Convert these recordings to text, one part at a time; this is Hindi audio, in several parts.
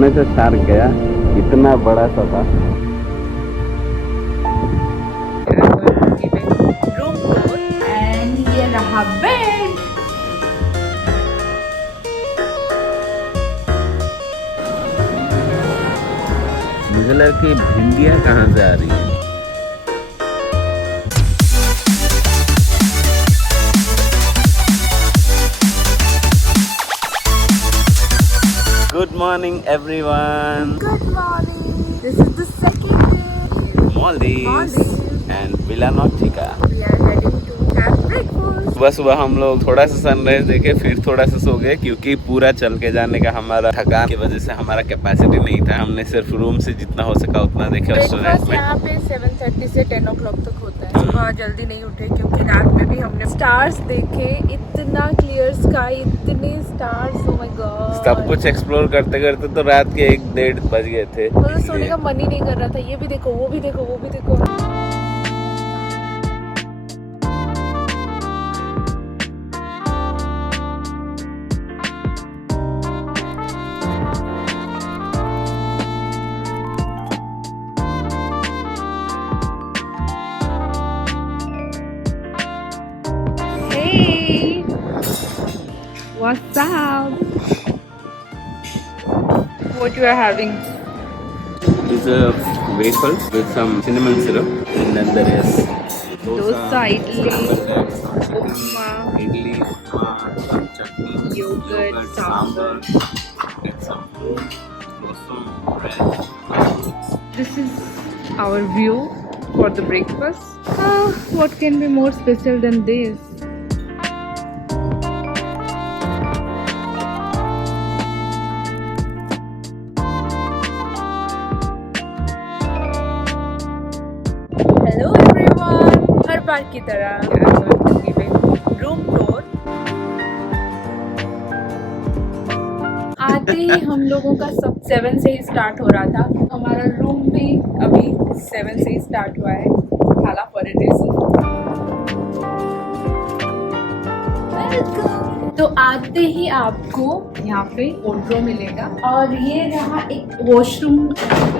सामने से शार्क गया, इतना बड़ा सा था। एंड ये रहा बेड। मुझे लगा कि भिंडियाँ कहाँ से आ रही है। Good morning everyone. Good morning. This is the second day in Maldives and Villa Nautica. We are heading to have breakfast. सुबह सुबह हम लोग थोड़ा सा सनराइज देखे, फिर थोड़ा सा सो गए क्योंकि पूरा चल के जाने का हमारा थकान की वजह से हमारा कैपेसिटी नहीं था। हमने सिर्फ रूम से जितना हो सका उतना देखे रेस्टोरेंट में। यहाँ पे 7:30 से 10 o'clock तक होता है। सुबह जल्दी नहीं उठे क्योंकि रात में भी हमने स्टार्स देखे। इतना क्लियर स्काई, इतने स्टार्स, ओह माय गॉड। सब कुछ एक्सप्लोर करते करते तो रात के 1-1:30 बज गए थे। मतलब सोने का मन ही नहीं कर रहा था। ये भी देखो, वो भी देखो, वो भी देखो। Hey, what's up? What you are having? It's a waffle with some cinnamon syrup, and then there is Dosa, idli, upma, upma, idli, some chutney, yogurt, sambar. and some fruit, also bread. This is our view for the breakfast. What can be more special than this? Hello everyone, हर बार की तरह रूम टूर। आते ही हम लोगों का सब 7 से ही स्टार्ट हो रहा था। हमारा रूम भी अभी 7 से ही स्टार्ट हुआ है। खाला फॉर इट इज। तो आते ही आपको यहाँ पे वॉर्डरोब मिलेगा और ये रहा एक वॉशरूम।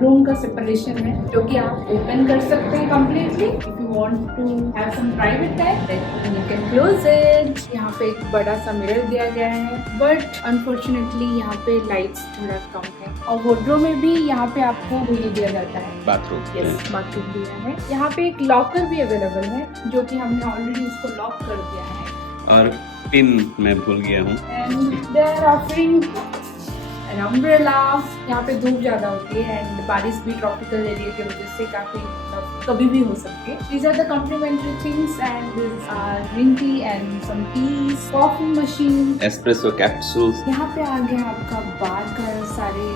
रूम का सेपरेशन है जो कि आप ओपन कर सकते हैं completely. If you want to have some private time then you can close it. यहाँ पे एक बड़ा सा मिरर दिया गया है, बट अनफॉर्चुनेटली यहाँ पे लाइट्स थोड़ा कम है। और वॉर्डरोब में भी यहाँ पे आपको ये दिया जाता है, बाथरूम। यस, बाथरूम दिया है। यहाँ पे एक लॉकर भी अवेलेबल है जो कि हमने ऑलरेडी उसको लॉक कर दिया है। और पिन मैं भूल गया हूँ। And they are offering an umbrella। यहाँ पे धूप ज्यादा होती है एंड बारिश भी ट्रॉपिकल एरिया की वजह से काफी कभी भी हो सकती है। These are the complimentary things and these are green tea and some teas, coffee machine, espresso capsules यहाँ पे आ गया आपका बार का सारे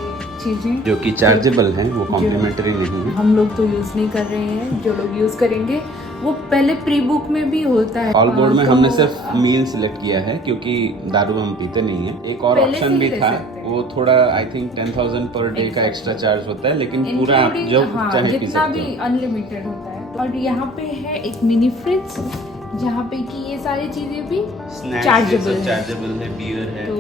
चीजें जो कि चार्जेबल हैं, वो कॉम्प्लीमेंट्री नहीं है। हम लोग तो यूज नहीं कर रहे हैं, जो लोग यूज करेंगे वो पहले प्री बुक में भी होता है। ऑल बोर्ड में तो हमने सिर्फ मील सिलेक्ट किया है क्योंकि दारू हम पीते नहीं है। एक और पहले ऑप्शन से भी ही ले था, सकते हैं। वो थोड़ा आई थिंक 10,000 पर डे का एक्स्ट्रा चार्ज होता है, लेकिन पूरा आप Including, जो हाँ, चाहे पी जितना सकते भी हो। अनलिमिटेड होता है। और यहाँ पे है एक मिनी फ्रिज जहाँ पे कि ये सारी चीजें भी चार्जेबल है, बियर है, तो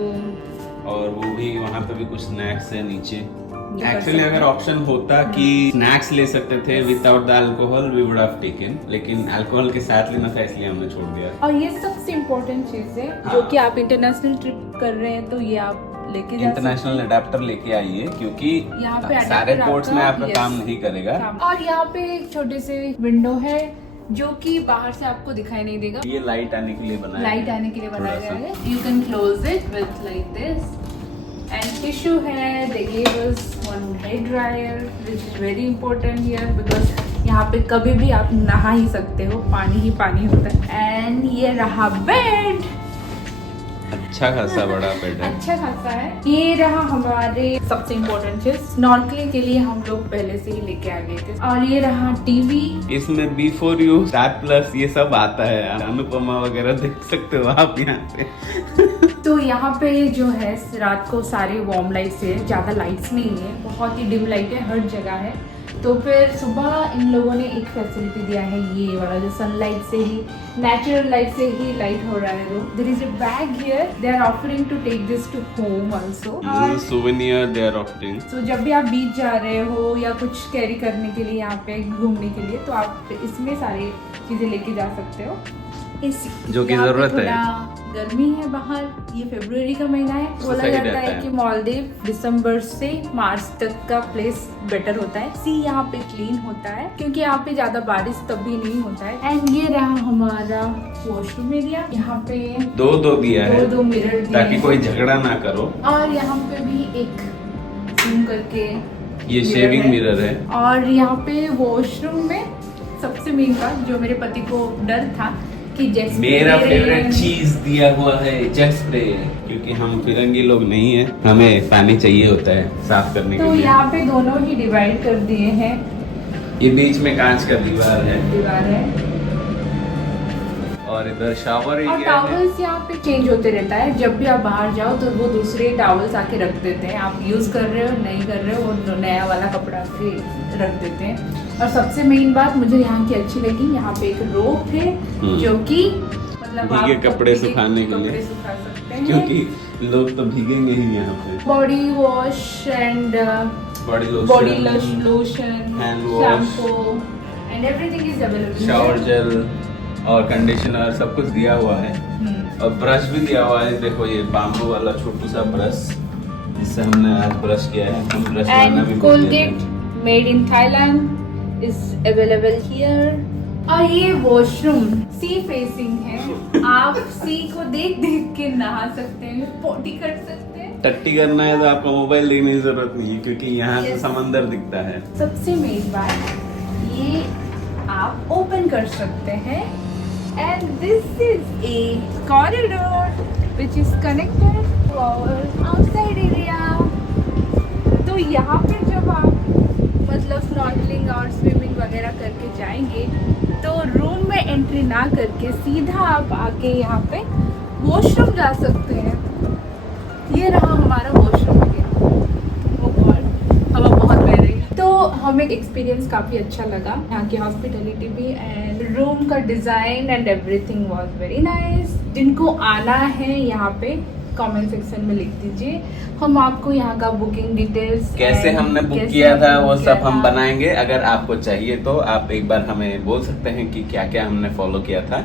और वो भी वहाँ पे भी कुछ स्नैक्स है नीचे। कर एक्चुअली सकते अगर ऑप्शन होता कि स्नैक्स ले सकते थे without the alcohol, we would have taken, लेकिन अल्कोहल के साथ लेना था इसलिए हमने छोड़ दिया। और ये सबसे इम्पोर्टेंट चीज है जो कि आप इंटरनेशनल ट्रिप कर रहे हैं तो ये आप लेके जा सकते इंटरनेशनल अडेप्टर लेके आइए क्योंकि यहाँ पे सारे adapter पोर्ट्स आपका, में आपका yes, काम नहीं करेगा। और यहाँ पे एक छोटे से विंडो है जो कि बाहर से आपको दिखाई नहीं देगा। ये लाइट आने के लिए बनाया लाइट है। आने के लिए बनाया थोड़ा गया सा। है। You can close it with like this. And tissue है, they give us one hair dryer which is very important here because यहाँ पे कभी भी आप नहा ही सकते हो, पानी ही पानी होता है। एंड ये रहा बेड, अच्छा खासा बड़ा बेड है। अच्छा खासा है। ये रहा हमारे सबसे इम्पोर्टेंट चीज, स्नॉर्कलिंग के लिए हम लोग पहले से ही लेके आ गए थे। और ये रहा टीवी। इसमें बिफोर यू स्टार्ट प्लस ये सब आता है, अनुपमा वगैरह देख सकते हो आप यहाँ पे। तो यहाँ पे जो है रात को सारे वार्म लाइट्स है, ज्यादा लाइट्स नहीं है, बहुत ही डिम लाइट है, हर जगह है। तो फिर सुबह इन लोगों ने एक फैसिलिटी दिया है ये वाला, जो सनलाइट से ही, नेचुरल लाइट से ही लाइट हो रहा है। There is a bag here, they are offering to take this to home also. souvenir they are offering. तो जब भी आप बीच जा रहे हो या कुछ कैरी करने के लिए, यहाँ पे घूमने के लिए, तो आप इसमें सारी चीजें लेके जा सकते हो। जो कि यहाँ पे जरूरत है। थोड़ा गर्मी है बाहर, ये फरवरी का महीना है। तो बोला सही जाता रहता है है। कि मालदीव दिसंबर से मार्च तक का प्लेस बेटर होता है। सी यहाँ पे क्लीन होता है क्योंकि यहाँ पे ज्यादा बारिश तब भी नहीं होता है। एंड ये रहा हमारा वॉशरूम एरिया। यहाँ पे दो दिया है दो मिरर दिए ताकि हैं। कोई झगड़ा ना करो। और यहाँ पे भी एक जूम करके ये शेविंग मिरर है। और यहाँ पे वॉशरूम में सबसे मेन बात जो मेरे पति को डर था कि जेट स्प्रे, मेरा फेवरेट चीज दिया हुआ है जेट स्प्रे, क्योंकि हम फिरंगी लोग नहीं है, हमें पानी चाहिए होता है साफ करने तो के लिए। यहाँ पे दोनों ही डिवाइड कर दिए हैं। ये बीच में कांच का दीवार है दीवार है और इधर शावर और एरिया है। टॉवल्स यहाँ पे चेंज होते रहता है। जब भी आप बाहर जाओ तो वो दूसरे टॉवल्स आके रख देते हैं। आप यूज कर रहे हो नहीं कर रहे हो, वो नया वाला कपड़ा के रख देते हैं। और सबसे मेन बात मुझे यहाँ की अच्छी लगी, यहाँ पे एक रोप है जो कि मतलब भीगे आप कपड़े भीगे सुखाने के लिए। कपड़े सुखा सकते हैं। क्योंकि लोग तो भीगेंगे ही यहाँ पे। Body wash and body lotion, hand wash, shampoo and everything is available. Shower gel और कंडीशनर सब कुछ दिया हुआ है। और ब्रश भी दिया हुआ है। देखो ये बाम्बू वाला छोटू सा ब्रश, जिससे हमने आज ब्रश किया है। हम ब्रश बनाना भी एंड भूल गए Colgate made in Thailand is available here. और ये वॉशरूम सी फेसिंग है। आप सी को देख देख के नहा सकते हैं, पोटी कर सकते हैं। टट्टी करना है तो आपको मोबाइल देखने की जरूरत नहीं है, क्योंकि यहाँ से Yes. समंदर दिखता है। सबसे मेन बात, ये आप ओपन कर सकते हैं। And this is a corridor which is connected to our outside area. तो यहाँ पे जब आप मतलब स्नॉर्कलिंग और स्विमिंग वगैरह करके जाएंगे तो रूम में एंट्री ना करके सीधा आप आके यहाँ पे वॉशरूम जा सकते हैं। ये रहा हमारा वॉशरूम एरिया। ओ गॉड, हवा बहुत बह रही है। तो हमें एक्सपीरियंस काफ़ी अच्छा लगा, यहाँ की हॉस्पिटलिटी भी एंड रूम का design and everything was very nice. जिनको आना है यहाँ पे कमेंट सेक्शन में लिख दीजिए, हम आपको यहाँ का बुकिंग डिटेल्स कैसे हमने बुक किया था वो सब हम बनाएंगे। अगर आपको चाहिए तो आप एक बार हमें बोल सकते हैं कि क्या क्या हमने फॉलो किया था,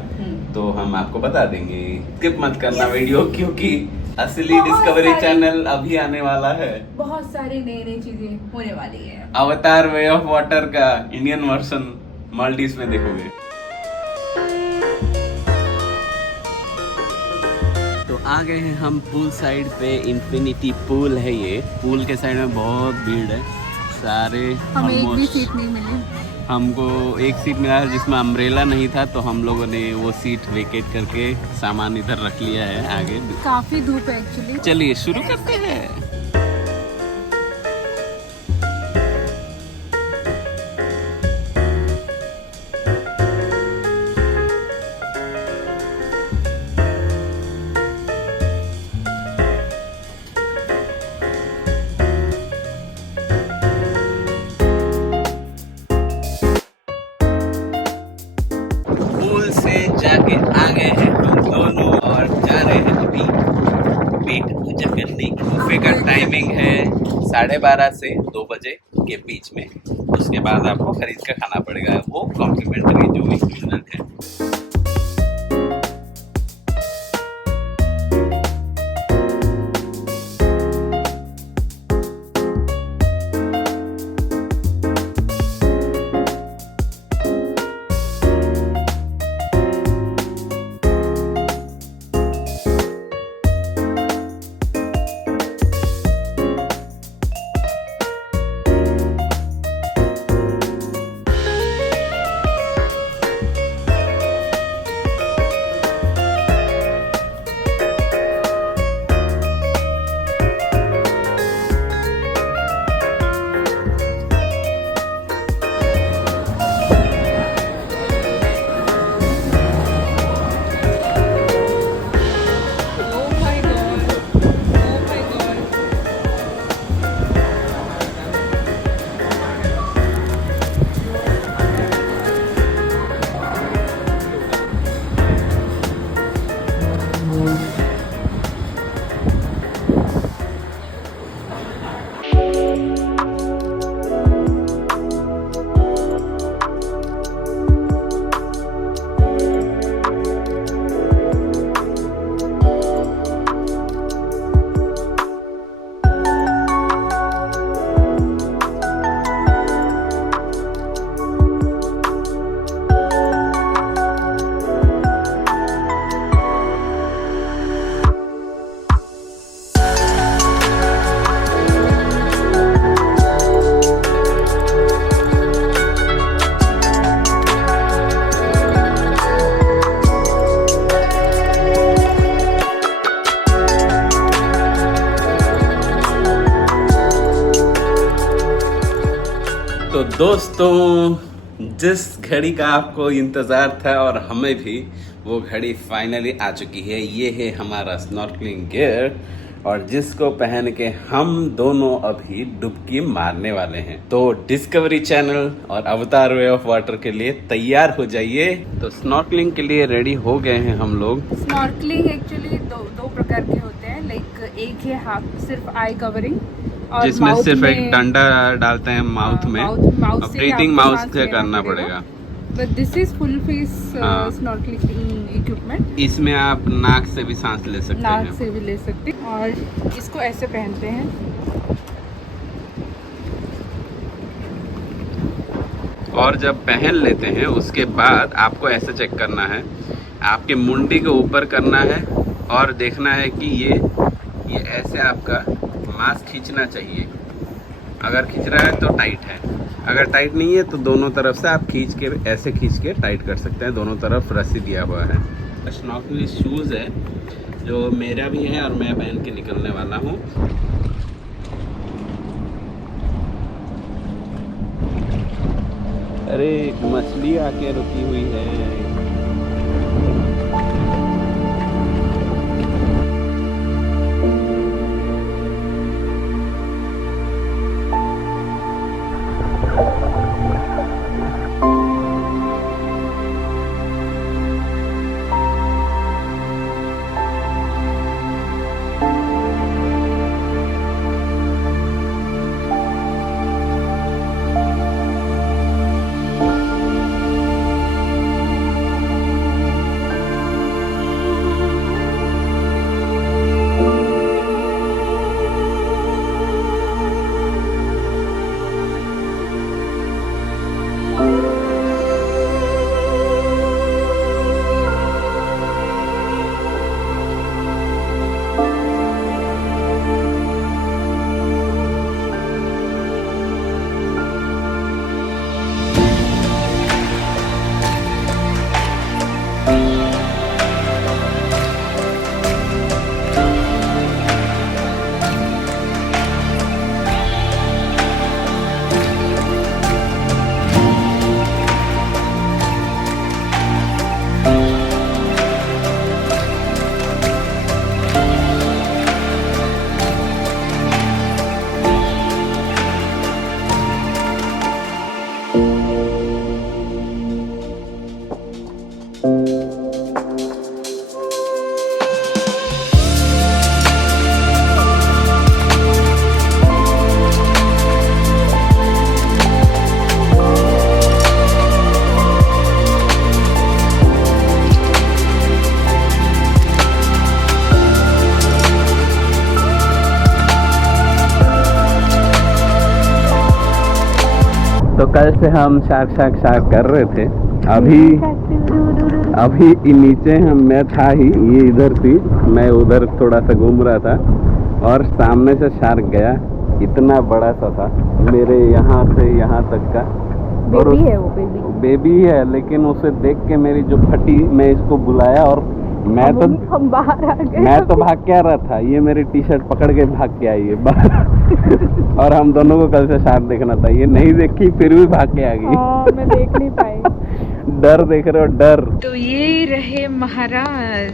तो हम आपको बता देंगे। स्किप मत करना वीडियो, क्योंकि असली डिस्कवरी चैनल अभी आने वाला है। बहुत सारी नई नई चीजें होने वाली है। अवतार वे ऑफ वाटर का इंडियन वर्जन मालदीव्स में देखोगे। तो आ गए हैं हम पूल साइड पे। इंफिनिटी पूल है ये। पूल के साइड में बहुत भीड़ है। सारे हमें एक भी almost- सीट नहीं मिली। हमको एक सीट मिला है जिसमें अम्ब्रेला नहीं था, तो हम लोगों ने वो सीट वेकेट करके सामान इधर रख लिया है आगे। काफी धूप है एक्चुअली। चलिए शुरू करते हैं। पूल से जाके आ गए हैं हम दोनों और जा रहे हैं अभी पेट पूजा करने। बुफे का टाइमिंग है 12:30 से 2 बजे के बीच में। उसके बाद आपको खरीद कर खाना पड़ेगा, वो कॉम्प्लीमेंट्री जो इंक्लूडेड है। दोस्तों, जिस घड़ी का आपको इंतज़ार था और हमें भी, वो घड़ी फाइनली आ चुकी है। ये है हमारा स्नॉर्कलिंग गियर और जिसको पहन के हम दोनों अभी डुबकी मारने वाले हैं। तो डिस्कवरी चैनल और अवतार वे ऑफ वाटर के लिए तैयार हो जाइए। तो स्नॉर्कलिंग के लिए रेडी हो गए हैं हम लोग। स्नॉर्कलिंग एक्चुअली दो प्रकार के होते हैं। लाइक एक है हाफ सिर्फ आई कवरिंग, और जिसमें mouth सिर्फ एक में- डंडा डालते हैं माउथ में, माउथ और से ब्रीथिंग आपको माउथ सांस से लेना करना पड़ेगा। But this is full face हाँ। Snorkelling equipment. इसमें आप नाक से भी सांस ले सकते नाक हैं। से भी ले सकते हैं और इसको ऐसे पहनते हैं। और जब पहन लेते हैं उसके बाद आपको ऐसे चेक करना है, आपके मुंडी के ऊपर करना है और देखना है कि ये ऐसे आपका मांस खींचना चाहिए। अगर खींच रहा है तो टाइट है, अगर टाइट नहीं है तो दोनों तरफ से आप खींच के ऐसे खींच के टाइट कर सकते हैं। दोनों तरफ रस्सी दिया हुआ है। स्नॉर्कलिंग शूज़ है जो मेरा भी है और मैं पहन के निकलने वाला हूँ। अरे एक मछली आके रुकी हुई है। तो कल से हम शार्क कर रहे थे। अभी नीचे मैं था ही, ये इधर थी, मैं उधर थोड़ा सा घूम रहा था और सामने से शार्क गया। इतना बड़ा सा था, मेरे यहाँ से यहाँ तक का। बेबी है वो, बेबी है, लेकिन उसे देख के मेरी जो फटी, मैं इसको बुलाया और हम बाहर आ गए। मैं तो भाग के आ रहा था, ये मेरी टी शर्ट पकड़ के भाग के आई है बाहर। और हम दोनों को कल से शार्क देखना था, ये नहीं देखी फिर भी भाग के आ गई। मैं देख नहीं पाई। डर देख रहे हो, डर। तो ये रहे महाराज।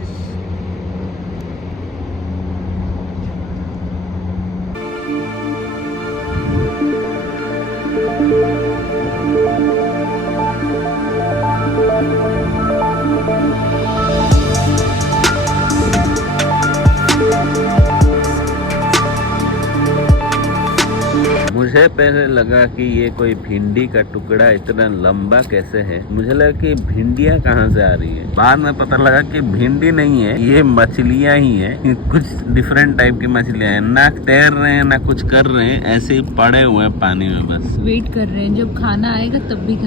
मुझे पहले लगा कि ये कोई भिंडी का टुकड़ा इतना लंबा कैसे है। मुझे लगा कि भिंडियाँ कहाँ से आ रही है। बाद में पता लगा कि भिंडी नहीं है, ये मछलियाँ ही है। कुछ डिफरेंट टाइप की मछलियाँ हैं, ना तैर रहे हैं ना कुछ कर रहे हैं, ऐसे ही पड़े हुए हैं पानी में, बस वेट कर रहे हैं जब खाना आएगा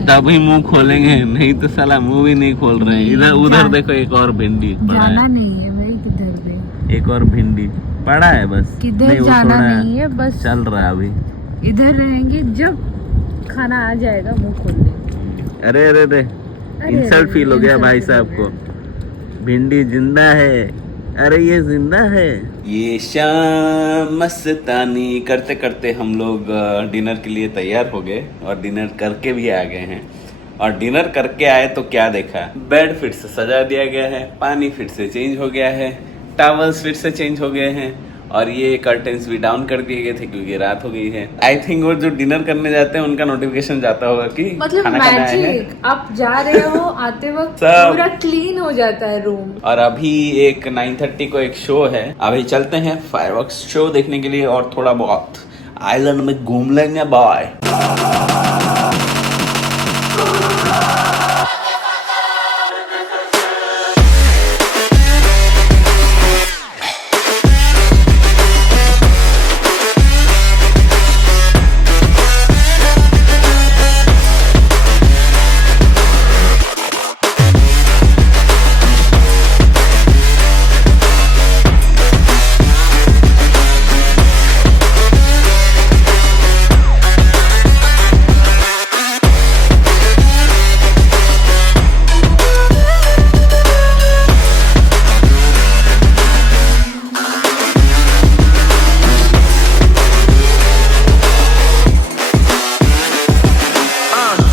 तभी मुंह खोलेंगे, नहीं तो साला मुंह भी नहीं खोल रहे हैं। इधर उधर देखो एक और भिंडी पड़ा है। नहीं है भाई, किधर पे एक और भिंडी पड़ा है, बस किधर वो जाना थोड़ा नहीं है, बस चल रहा है अभी। इधर रहेंगे, जब खाना आ जाएगा मुंह खोल देंगे। अरे अरे अरे इंसल्ट फील हो गया भाई साहब को। भिंडी जिंदा है, अरे ये जिंदा है। ये शाम मस्तानी करते करते हम लोग डिनर के लिए तैयार हो गए और डिनर करके भी आ गए हैं। और डिनर करके आए तो क्या देखा, बेड फिर से सजा दिया गया है, पानी फिर से चेंज हो गया है, टॉवल्स फिर से चेंज हो गए हैं और ये कर्टेन्स भी डाउन कर दिए गए थे क्योंकि रात हो गई है। आई थिंक वो जो डिनर करने जाते हैं उनका नोटिफिकेशन जाता होगा कि मतलब खाना खाना है। मैजिक, आप जा रहे हो आते वक्त सब। पूरा क्लीन हो जाता है रूम। और अभी एक 9:30 को एक शो है, अभी चलते हैं फायरवर्क्स शो देखने के लिए और थोड़ा बहुत आइलैंड में घूम लेंगे। बाय।